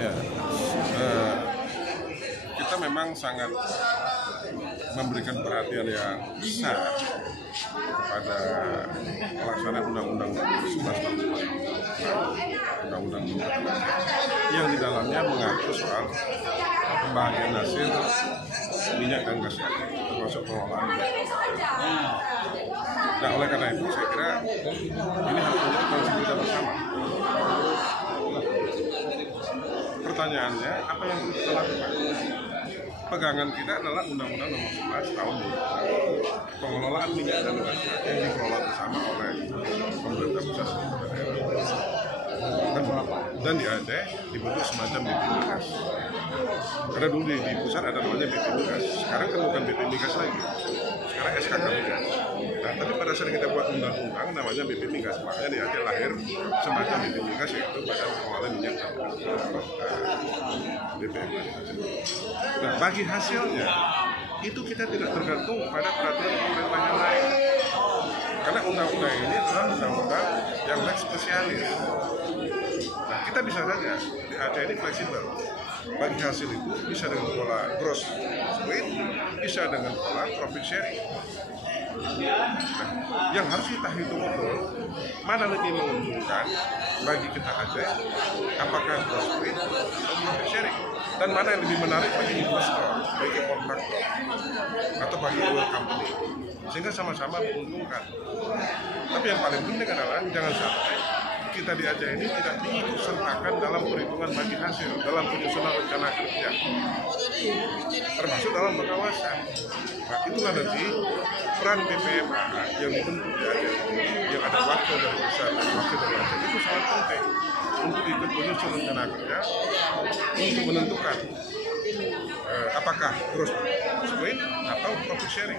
Ya, eh, kita memang sangat memberikan perhatian yang besar kepada pelaksanaan Undang-Undang 11 tahun 2004, Undang-Undang yang di dalamnya mengatur soal pembagian hasil minyak dan gas termasuk pengelolaan. Nah, oleh karena itu saya kira ini harus menjadi konsep kita bersama. Pertanyaannya, apa yang perlu kita lakukan? Pegangan kita adalah Undang-Undang Nomor 11 Tahun 2004, pengelolaan minyak dan gas yang dikelola bersama oleh pemerintah pusat dan daerah. Dan di Aceh dibentuk semacam BP Migas. Karena dulu di pusat ada namanya BP Migas, sekarang kan bukan BP Migas lagi, sekarang SKK Migas. Nah, tapi pada saat kita buat undang-undang namanya BP Migas, makanya di Aceh lahir semacam BP Migas, yaitu Badan Pengelola Minyak dan BPM. Nah, bagi hasilnya itu kita tidak tergantung pada peraturan pemerintah yang lain, karena undang-undang ini adalah undang-undang yang lex spesialis. Nah, kita bisa saja di Aceh ini fleksibel. Bagi hasil itu bisa dengan pola gross split, bisa dengan pola profit sharing. Nah, yang harus kita hitung betul, mana lebih menguntungkan bagi kita Aceh, apakah gross split atau profit sharing, dan mana yang lebih menarik bagi investor, bagi kontraktor, atau bagi oil company, sehingga sama-sama menguntungkan. Tapi yang paling penting adalah jangan sampai kita di Aceh ini tidak diikutsertakan dalam perhitungan bagi hasil, dalam penyusunan rencana kerja, termasuk dalam pengawasan. Nah, itulah nanti peran BPMA yang dibentuk di Aceh, yang ada wakil dari pusat dan wakil dari Aceh, itu sangat penting untuk ikut menyusun rencana kerja, untuk menentukan apakah gross split atau profit sharing.